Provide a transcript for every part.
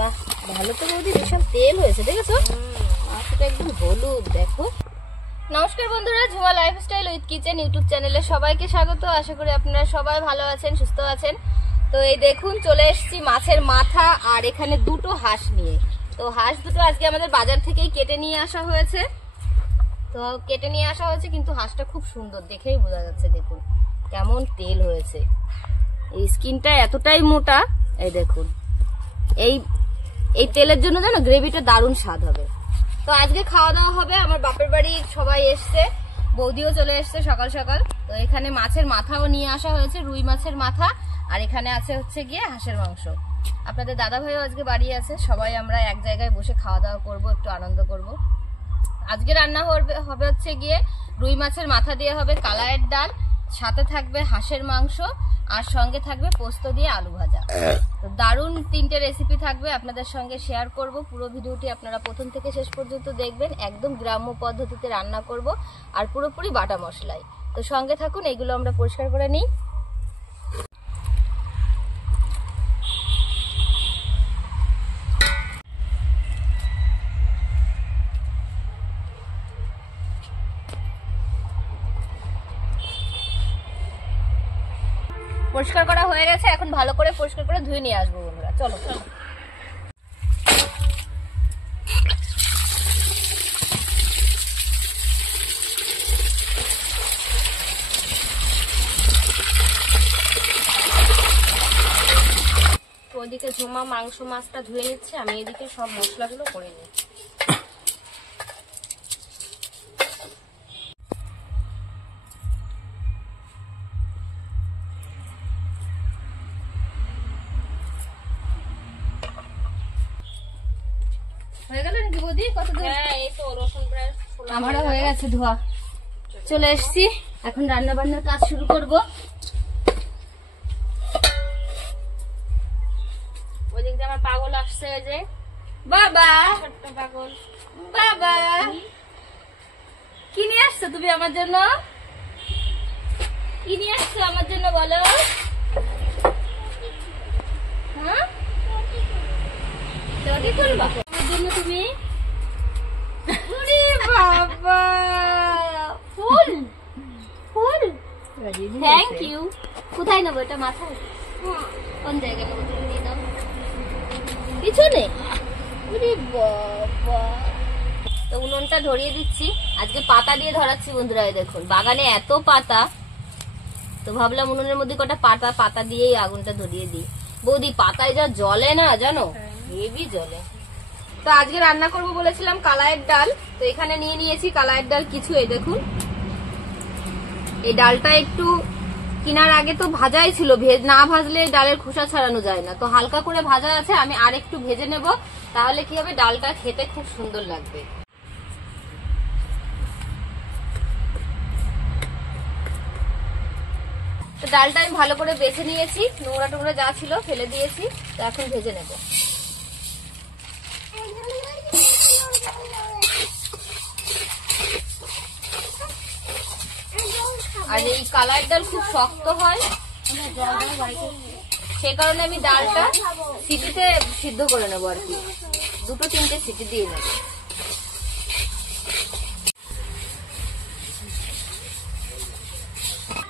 বাহ, ভালো তো বৌদি, ভীষণ তেল হয়েছে, দেখেছো? মাছটা একদম হলুদ, দেখো। নমস্কার বন্ধুরা, Jhuma lifestyle with kitchen YouTube চ্যানেলে সবাইকে স্বাগত। আশা করি আপনারা সবাই ভালো আছেন, সুস্থ আছেন। তো এই দেখুন, চলে এসেছি মাছের মাথা আর এখানে দুটো হাঁস নিয়ে। তো হাঁস দুটো আজকে আমাদের বাজার থেকেই কেটে নিয়ে আসা হয়েছে। কিন্তু হাঁসটা খুব সুন্দর, দেখেই বোঝা যাচ্ছে। দেখুন কেমন তেল হয়েছে, এই স্কিনটা এতটাই মোটা। এই দেখুন, এই তেলের জন্য জানো গ্রেভিটা দারুণ স্বাদ হবে। তো আজকে খাওয়া দাওয়া হবে, আমার বাপের বাড়ি সবাই এসছে, বৌদিও চলে এসছে সকাল সকাল। তো এখানে মাছের মাথাও নিয়ে আসা হয়েছে, রুই মাছের মাথা, আর এখানে আছে হচ্ছে গিয়ে হাঁসের মাংস। আপনাদের দাদা ভাইও আজকে বাড়ি আছে, সবাই আমরা এক জায়গায় বসে খাওয়া দাওয়া করবো, একটু আনন্দ করব। আজকে রান্না হবে হচ্ছে গিয়ে রুই মাছের মাথা দিয়ে হবে কালাইয়ের ডাল, সাথে থাকবে হাঁসের মাংস, আর সঙ্গে থাকবে পোস্ত দিয়ে আলু ভাজা। তো দারুণ তিনটে রেসিপি থাকবে, আপনাদের সঙ্গে শেয়ার করব। পুরো ভিডিওটি আপনারা প্রথম থেকে শেষ পর্যন্ত দেখবেন। একদম গ্রাম্য পদ্ধতিতে রান্না করব, আর পুরোপুরি বাটা মশলায়। তো সঙ্গে থাকুন, এগুলো আমরা পরিষ্কার করে নিই। পরিষ্কার করা হয়ে গেছে, এখন ভালো করে পরিষ্কার করে ধুয়ে নিয়ে আসবো বন্ধুরা। চলো চলো। ওদিকে ঝুমা মাংস মাছটা ধুয়ে নিচ্ছে, আমি এদিকে সব মশলাগুলো করে নিচ্ছি। হয়ে গেল নাকি বৌদি? কত দূর? এই তো রসুন প্রায় আমারও হয়ে গেছে ধোয়া। চলে এসছি, এখন রান্না বান্নার কাজ শুরু করব। ওইদিক দিয়ে আমার পাগল আসছে, যে বাবা, ছোট্ট পাগল। বাবা, কি নিয়ে আসছো তুমি আমার জন্য? কি নিয়ে আসছো আমার জন্য বলো? হ্যাঁ, চটি করবা জন্য তুমি? বাবা, ফুল ফুল, থ্যাংক ইউ। কোথায় নেবো এটা? মাথায়? কোন জায়গায় নেবো? দিয়ে দাও পিছনে। বাবা, তো উনুনটা ধরিয়ে দিচ্ছি। আজকে পাতা দিয়ে ধরাচ্ছি বন্ধুরা। দেখুন বাগানে এত পাতা, তো ভাবলাম উনুনের মধ্যে কটা পাতা দিয়েই আগুনটা ধরিয়ে দিই। বৌদি, পাতায় যা জ্বলে না জানো, হেভি জ্বলে। তো আজকে রান্না করব বলেছিলাম কালাইয়ের ডাল, তো এখানে নিয়ে নিয়েছি কালাইয়ের ডাল কিছু। এই দেখুন, এই ডালটা একটু কিনার আগে তো ভাজাই ছিল, না ভাজলে ডালের খোসা ছাড়ানো যায় না। তো হালকা করে ভাজা আছে, আমি আর একটু ভেজে নেব, তাহলে কি হবে, ডালটা খেতে খুব সুন্দর লাগবে। তো ডালটা আমি ভালো করে বেছে নিয়েছি, নোংরা টোংরা যা ছিল ফেলে দিয়েছি। তো এখন ভেজে নেব। আর এই কালার ডাল খুব শক্ত হয়, সে কারণে আমি ডালটা সিটিতে সিদ্ধ করে নেবো, আর কি 2-3টে সিটি দিয়ে নেব।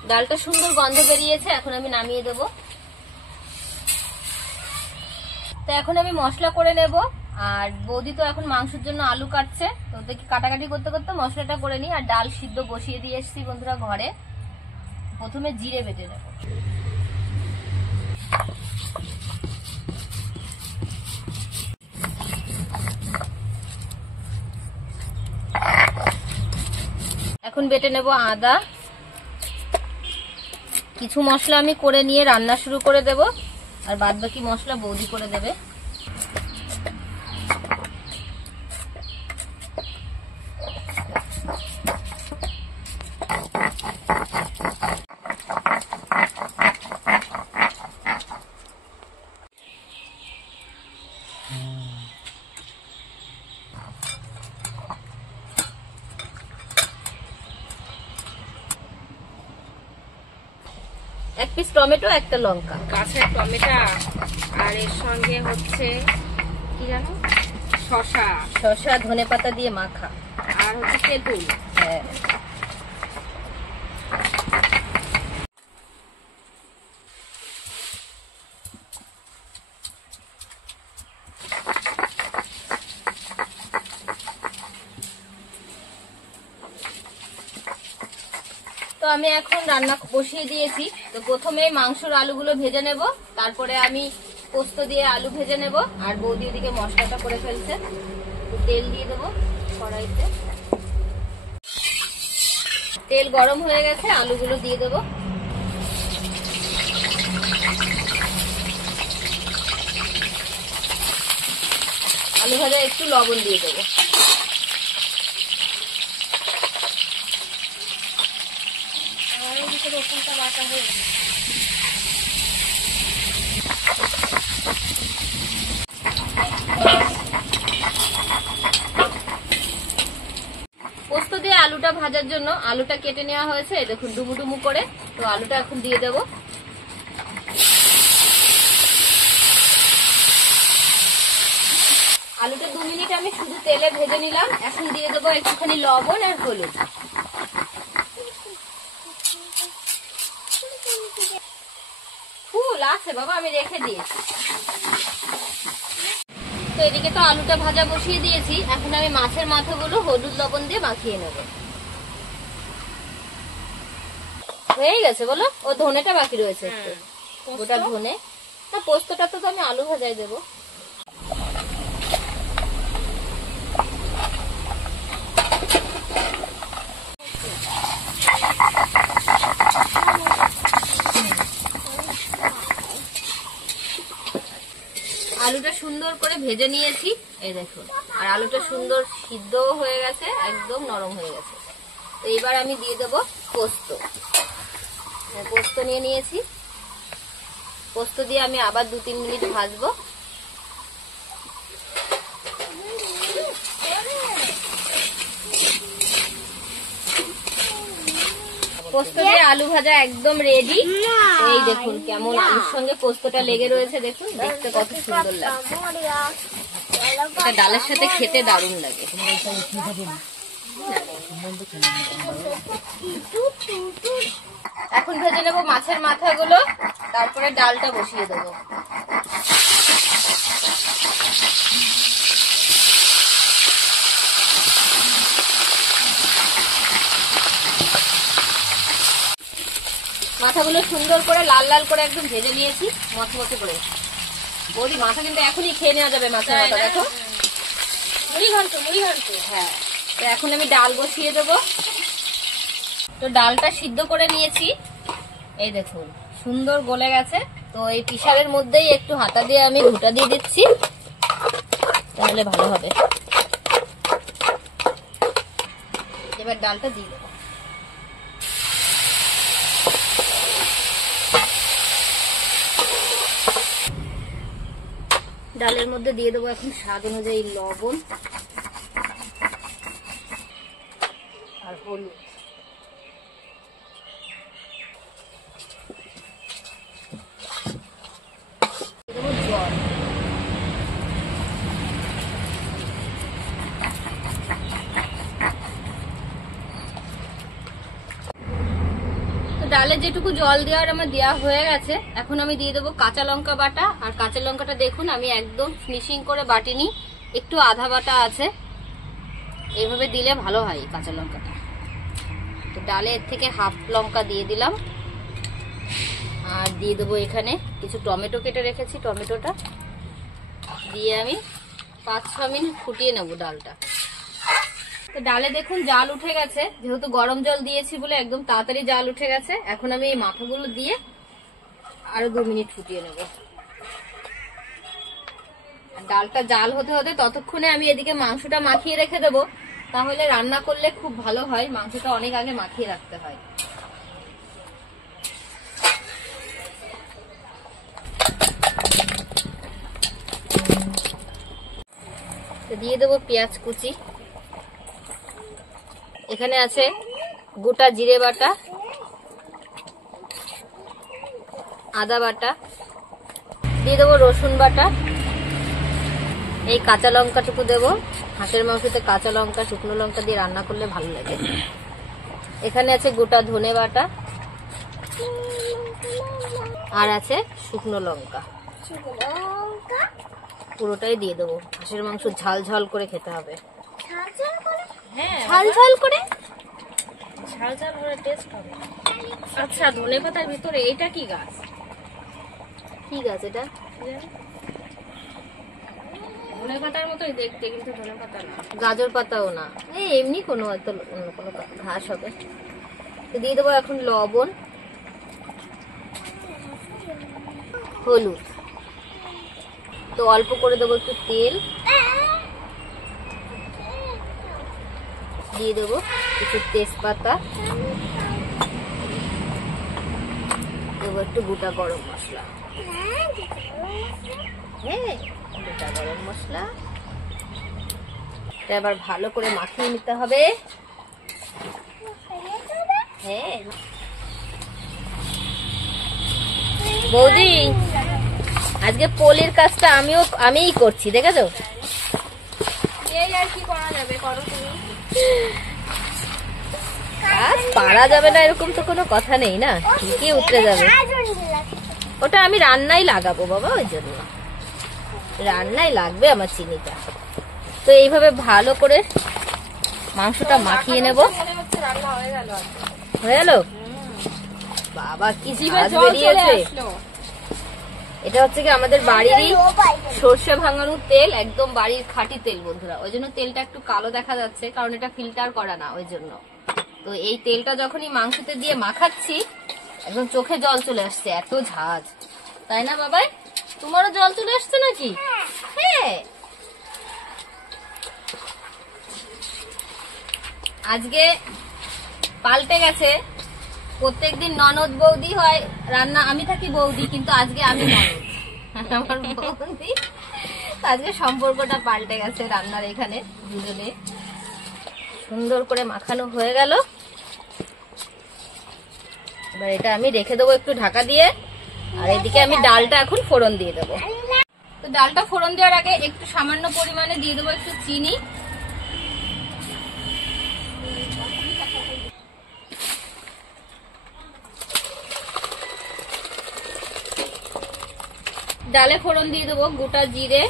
ডালটা সুন্দর গন্ধ বেরিয়েছে, এখন আমি নামিয়ে দেব। তো এখন আমি মশলা করে নেব। আর বৌদি তো এখন মাংসের জন্য আলু কাটছে, তো দেখি কাটাকাটি করতে করতে মশলাটা করে নিই। আর ডাল সিদ্ধ বসিয়ে দিয়ে এসেছি বন্ধুরা ঘরে। প্রথমে জিরে বেটে নেব। এখন বেটে নেব আদা। কিছু মশলা আমি করে নিয়ে রান্না শুরু করে দেব, আর বাদ বাকি মশলা বৌদি করে দেবে। एक पिस टमेटो एक लंका गाছের টমেটো আর এর সঙ্গে হচ্ছে কি জানো, শসা, শসা ধনেপাতা দিয়ে মাখা, আর হচ্ছে তেঁতুল। হ্যাঁ, তো আমি এখন রান্না বসিয়ে দিয়েছি। তো প্রথমে মাংসর আলুগুলো ভেজে নেব, তারপরে আমি পোস্ত দিয়ে আলু ভেজে নেব, আর বৌদি ওদিকে মশলাটা করে ফেলছে। তেল দিয়ে দেবো কড়াইতে, তেল গরম হয়ে গেছে, আলুগুলো দিয়ে দেবো। আলু ভাজা একটু লবণ দিয়ে দেবো। রসুনটা বাটা হয়ে গেছে। পোস্ত দিয়ে আলুটা ভাজার জন্য আলুটা কেটে নেওয়া হয়েছে, দেখুন ডুমু ডুমু করে। তো আলুটা এখন দিয়ে দেবো। আলুটা 2 মিনিট আমি শুধু তেলে ভেজে নিলাম। এখন দিয়ে দেবো একটুখানি লবণ আর হলুদ। ফুল আছে বাবা, আমি রেখে দিয়েছি। তো এদিকে তো আলুটা ভাজা বসিয়ে দিয়েছি। এখন আমি মাছের মাথাগুলো হলুদ লবণ দিয়ে মাখিয়ে নেব। হয়ে গেছে বলো, ও ধনেটা বাকি রয়েছে একটু, গোটা ধনে। না, পোস্তটা তো আমি আলু ভাজায় দেবো। আলুটা সুন্দর করে ভেজে নিয়েছি, এই দেখুন। আর আলুটা সুন্দর সিদ্ধও হয়ে গেছে, একদম নরম হয়ে গেছে। তো এবার আমি দিয়ে দেবো পোস্ত। পোস্ত নিয়ে নিয়েছি। পোস্ত দিয়ে আমি আবার 2-3 মিনিট ভাজবো। পোস্ত দিয়ে আলু ভাজা একদম রেডি। এই দেখুন কেমন আলুর সঙ্গে পোস্তটা লেগে রয়েছে, দেখুন দেখতে কত সুন্দর লাগছে। এটা ডালের সাথে খেতে দারুণ লাগে। এখন ভেজে নেবো মাছের মাথাগুলো, তারপরে ডালটা বসিয়ে দেবো। মাথাগুলো সুন্দর করে লাল লাল করে একদম ভেজে নিয়েছি, মচমচে করে। বৌদি মাথা কিন্তু এখনই খেয়ে নেওয়া যাবে, মাছের মাথা দেখো, মুড়ি ঘন্ট। হ্যাঁ, তো এখন আমি ডাল বসিয়ে দেবো। তো ডালটা সিদ্ধ করে নিয়েছি, এই দেখুন সুন্দর গলে গেছে। তো এই পিশারের মধ্যেই একটু হাতা দিয়ে আমি ঘুটা দিয়ে দিচ্ছি, তাহলে ভালো হবে। এবার ডালটা দিয়ে দেবো। ডালের মধ্যে দিয়ে দেবো এখন স্বাদ অনুযায়ী লবণ আর হলুদ। দেবো জল। ডালে যেটুকু জল দেওয়ার আমার দেওয়া হয়ে গেছে। এখন আমি দিয়ে দেবো কাঁচা লঙ্কা বাটা। আর কাঁচা লঙ্কাটা দেখুন আমি একদম ফিনিশিং করে বাটিনি, একটু আধা বাটা আছে। এইভাবে দিলে ভালো হয় কাঁচা লঙ্কাটা। তো ডালে এর থেকে হাফ লঙ্কা দিয়ে দিলাম। আর দিয়ে দেবো এখানে কিছু টমেটো কেটে রেখেছি, টমেটোটা দিয়ে আমি 5-6 মিনিট ফুটিয়ে নেব ডালটা। তো ডালে দেখুন জাল উঠে গেছে, যেহেতু গরম জল দিয়েছি বলে একদম তাড়াতাড়ি জাল উঠে গেছে। এখন আমি এই মাথাগুলো দিয়ে আরো 2 মিনিট ফুটিয়ে নেব। ডালটা জাল হতে হতে ততক্ষণে আমি এদিকে মাংসটা মাখিয়ে রেখে দেবো, তাহলে রান্না করলে খুব ভালো হয়। মাংসটা অনেক আগে মাখিয়ে রাখতে হয়। তো দিয়ে দেবো পেঁয়াজ কুচি। এখানে আছে গোটা জিরে বাটা, আদা বাটা, দিয়ে দেবো রসুন বাটা, এই কাঁচা লঙ্কাটুকু দেবো। হাঁসের মাংসতে কাঁচা লঙ্কা শুকনো লঙ্কা দিয়ে রান্না করলে ভালো লাগে। এখানে আছে গোটা ধনে বাটা, আর আছে শুকনো লঙ্কা। পুরোটাই দিয়ে দেবো। হাঁসের মাংস ঝাল ঝাল করে খেতে হবে। হ্যাঁ, ঝাল ঝাল করে, ঝাল ঝাল করে টেস্ট হবে। আচ্ছা, ধনে পাতার ভিতরে এটা কি গাছ? কি গাছ এটা? ধনে পাতার মতোই দেখতে, কিন্তু ধনে পাতা না, গাজর পাতাও না, এই এমনি কোনো একটা অন্য কোনো ঘাস হবে। দিয়ে দেবো এখন লবণ, হলুদ, তো অল্প করে দেবো একটু তেল, দিয়ে দেবো একটু তেজপাতা, দেবো একটু গোটা গরম মশলা। হ্যাঁ, গোটা গরম মশলা। এটা আবার ভালো করে মাখিয়ে নিতে হবে। হ্যাঁ বৌদি, আজকে পলির কাজটা আমিই করছি, দেখেছো? এই আর কি করা যাবে, করো তুমি। কাজ পারা যাবে না এরকম তো কোনো কথা নেই না, ঠিকই উঠতে যাবে। ওটা আমি রান্নায় লাগাবো বাবা, ওই জন্য রান্নায় লাগবে আমার চিনিটা। তো এইভাবে ভালো করে মাংসটা মাখিয়ে নেব। হয়ে গেল বাবা, কি ঝাঁজ বেরিয়েছে। এটা হচ্ছে কি আমাদের বাড়িরই সর্ষে ভাঙানোর তেল, একদম বাড়ির খাঁটি তেল বন্ধুরা। ওই জন্য তেলটা একটু কালো দেখা যাচ্ছে, কারণ এটা ফিল্টার করা না, ওই জন্য। তো এই তেলটা যখনই মাংসতে দিয়ে মাখাচ্ছি, একদম চোখে জল চলে আসছে, এত ঝাঁজ। তাই না বাবাই? তোমারও জল চলে আসছে নাকি? হ্যাঁ, আজকে পাল্টে গেছে। প্রত্যেকদিন ননদ বৌদি হয় রান্না, আমি থাকি বৌদি, কিন্তু আজকে আমি ননদ, আমার বৌদি। আজকে সম্পর্কটা পাল্টে গেছে রান্নার এখানে। দুজনে সুন্দর করে মাখানো হয়ে গেল। এবার এটা আমি রেখে দেবো একটু ঢাকা দিয়ে, আর এদিকে আমি ডালটা এখন ফোড়ন দিয়ে দেবো। তো ডালটা ফোড়ন দেওয়ার আগে একটু সামান্য পরিমাণে দিয়ে দেবো একটু চিনি, ডালে ফোড়ন দিয়ে দেবো গোটা জিরে,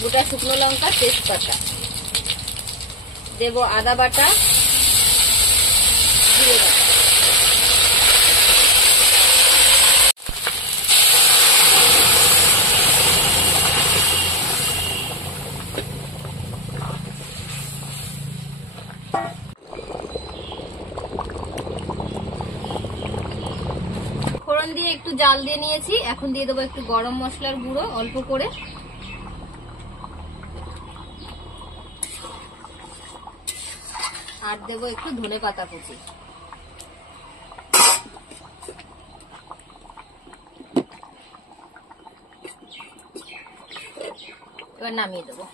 গোটা শুকনো লঙ্কা, তেজপাতা, দেবো আদা বাটা, জিরে বাটা। ফোড়ন দিয়ে একটু জাল দিয়ে নিয়েছি, এখন দিয়ে দেবো একটু গরম মশলার গুঁড়ো অল্প করে, আর দেবো একটু ধনে পাতা কুচি। এবার নামিয়ে দেবো।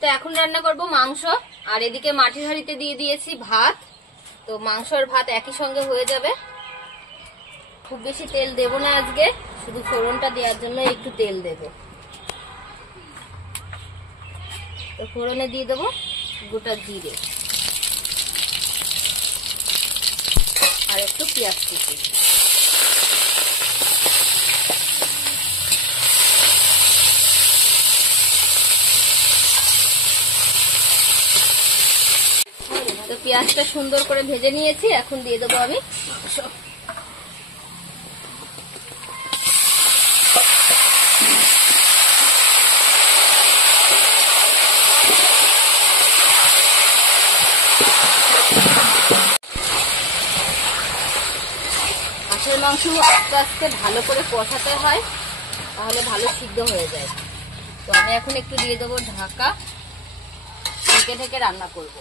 তো এখন রান্না করব মাংস, আর এদিকে মাটির হাঁড়িতে দিয়ে দিয়েছি ভাত। তো মাংস আর ভাত একই সঙ্গে হয়ে যাবে। খুব বেশি তেল দেব না আজকে, শুধু ফোড়নটা দেওয়ার জন্য একটু তেল দেব। তো ফোড়নে দিয়ে দেবো গোটা জিরে আর একটু পেঁয়াজ কুচি। তো পেঁয়াজটা সুন্দর করে ভেজে নিয়েছি, এখন দিয়ে দেবো আমি মাংস। হাঁসের মাংস আস্তে আস্তে ভালো করে কষাতে হয়, তাহলে ভালো সিদ্ধ হয়ে যায়। তো আমি এখন একটু দিয়ে দেবো ঢাকা, ঢেকে ঢেকে রান্না করব।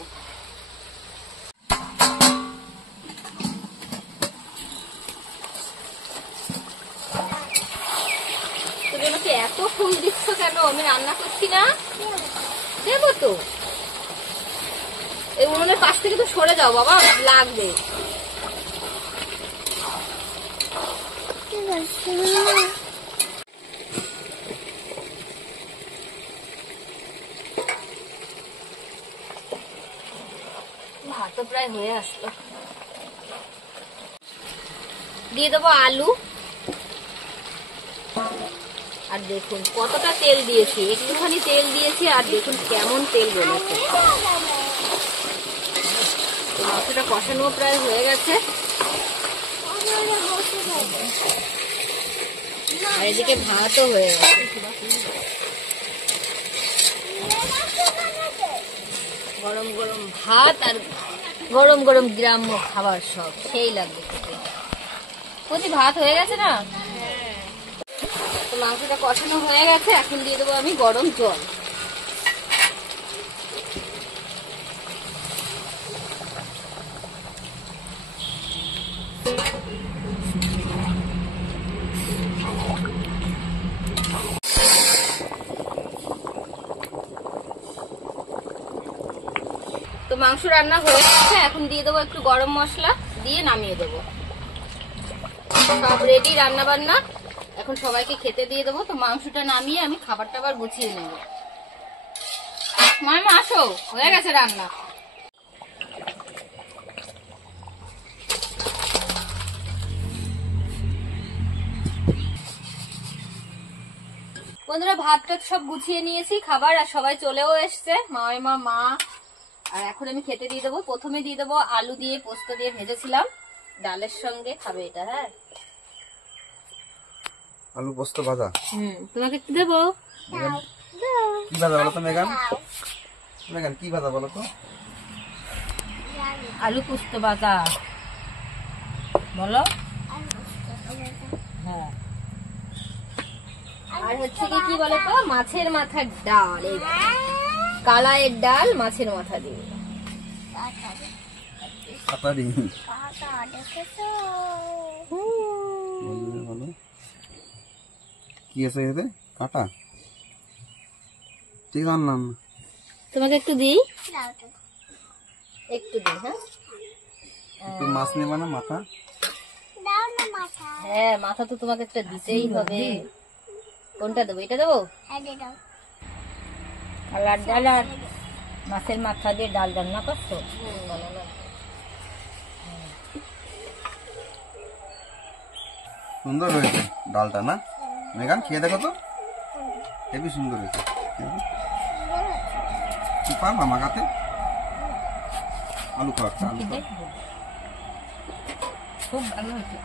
তোমাকে এত ফুল দিচ্ছ কেন? আমি রান্না করছি না, দেবো তো। এই উনুনের পাশ থেকে তো সরে যাও বাবা, লাগবে। ভাত তো প্রায় হয়ে আসলো। দিয়ে দেবো আলু। আর দেখুন কতটা তেল দিয়েছি, একটুখানি তেল দিয়েছি আর দেখুন কেমন তেল বেরোচ্ছে। মাংসটা কষানো প্রায় হয়ে গেছে। আর এদিকে ভাতও হয়ে গেছে। গরম গরম ভাত আর গরম গরম গ্রাম্য খাবার সব সেই লাগবে খেতে। প্রতি ভাত হয়ে গেছে না, তো মাংসটা কষানো হয়ে গেছে। এখন দিয়ে দেবো আমি গরম জল। তো মাংস রান্না হয়ে গেছে, এখন দিয়ে দেবো একটু গরম মশলা, দিয়ে নামিয়ে দেবো। সব রেডি রান্না বান্না, এখন সবাইকে খেতে দিয়ে দেবো। তো মাংসটা নামিয়ে আমি খাবারটা আবার গুছিয়ে নেব। মামা আসো, হয়ে গেছে রান্না। বন্ধুরা ভাতটা সব গুছিয়ে নিয়েছি, খাবার আর সবাই চলেও এসছে, মামা মা। আর এখন আমি খেতে দিয়ে দেবো। প্রথমে দিয়ে দেবো আলু দিয়ে পোস্ত দিয়ে ভেজেছিলাম, ডালের সঙ্গে খাবে এটা। হ্যাঁ, আলু পোস্ত ভাজা। তোমাকে কি দেবো? কি ভাজা বলো তো মেগান? মেগান কি ভাজা বলো তো? আলু পোস্ত ভাজা বলো। হ্যাঁ, আর হচ্ছে কি বলো তো, মাছের মাথার ডাল। এই কালাইয়ের ডাল মাছের মাথা দিয়ে। কি আছে এতে? কাটা? ঠিক আছে না, তোমাকে একটু দিই, একটু দিই। হ্যাঁ, একটু মাছ নেবা না? মাথা? হ্যাঁ, মাথা তো তোমাকে একটা দিতেই হবে। কোনটা দেবো? এটা দেবো? কালার ডাল আর মাছের মাথা দিয়ে ডাল রান্না করছো? সুন্দর হয়েছে ডালটা না মেগান? খেয়ে দেখো তো, হেবি সুন্দর হয়েছে। তুই পারবা মাখাতে? আলু খাওয়া, আলু খুব ভালো হয়েছে,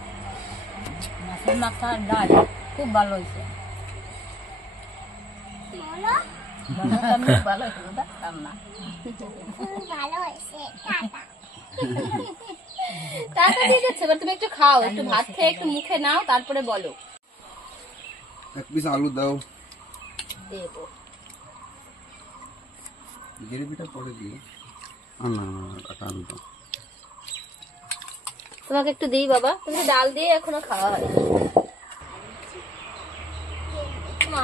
মাছের মাথার ডাল খুব ভালো হয়েছে। তুমি একটু খাও, একটু ভাত খেয়ে একটু মুখে নাও, তারপরে বলো। এক পিস আলু দাও, দেবো। গ্রেভিটা পরে দিও। না আলু দাও। তোমাকে একটু দিই বাবা, তুমি ডাল দিয়ে এখনো খাওয়া হয়।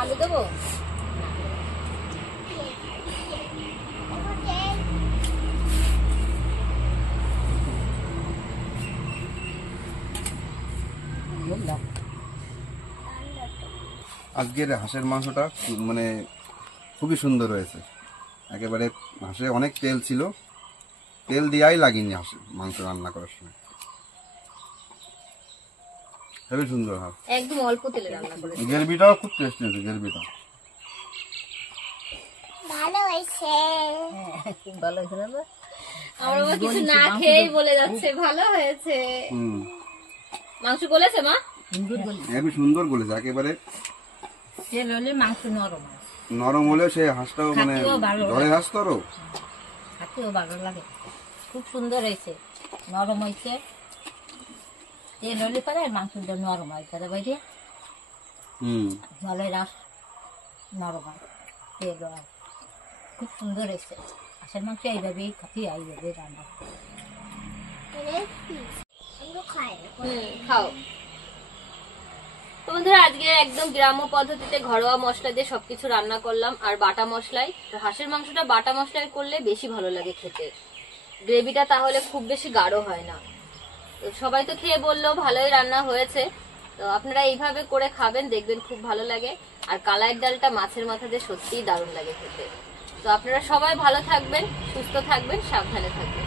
আলু দেবো? আজকের হাঁসের মাংসটা মানে খুবই সুন্দর হয়েছে। একেবারে হাঁসে অনেক তেল ছিল, তেল দিয়াই লাগেনি হাঁসের মাংস রান্না করার সময়। খুবই সুন্দর হয়, একদম অল্প তেলে রান্না করেছি। গ্রেভিটাও খুব টেস্টি হয়েছে, গ্রেভিটা ভালো হয়েছে। খুব ভালো হয়েছে না? আমরা কিছু না খেয়েই বলে যাচ্ছে ভালো হয়েছে। মাংস গলেছে মা? হেবি সুন্দর গলেছে, একেবারে তেল হলে মাংস নরম, নরম হলে সেই হাঁসটাও মানে ঘরের হাঁস তো আরো খাতেও ভালো লাগে। খুব সুন্দর হয়েছে, নরম হয়েছে। তেল হলে পরে মাংসটা নরম হয়, তাহলে বাইরে জলের রস নরম হয়, তেল হয়। খুব সুন্দর হয়েছে হাঁসের মাংস। এইভাবেই খাতি, এইভাবে রান্না খাও। বন্ধুরা আজকে একদম গ্রাম্য পদ্ধতিতে ঘরোয়া মশলা দিয়ে সবকিছু রান্না করলাম, আর বাটা মশলায়। তো হাঁসের মাংসটা বাটা মশলায় করলে বেশি ভালো লাগে খেতে। গ্রেভিটা তাহলে খুব বেশি গাঢ় হয় না। তো সবাই তো খেয়ে বললো ভালোই রান্না হয়েছে। তো আপনারা এইভাবে করে খাবেন, দেখবেন খুব ভালো লাগে। আর কালাই ডালটা মাছের মাথা দিয়ে সত্যিই দারুণ লাগে খেতে। তো আপনারা সবাই ভালো থাকবেন, সুস্থ থাকবেন, সাবধানে থাকবেন।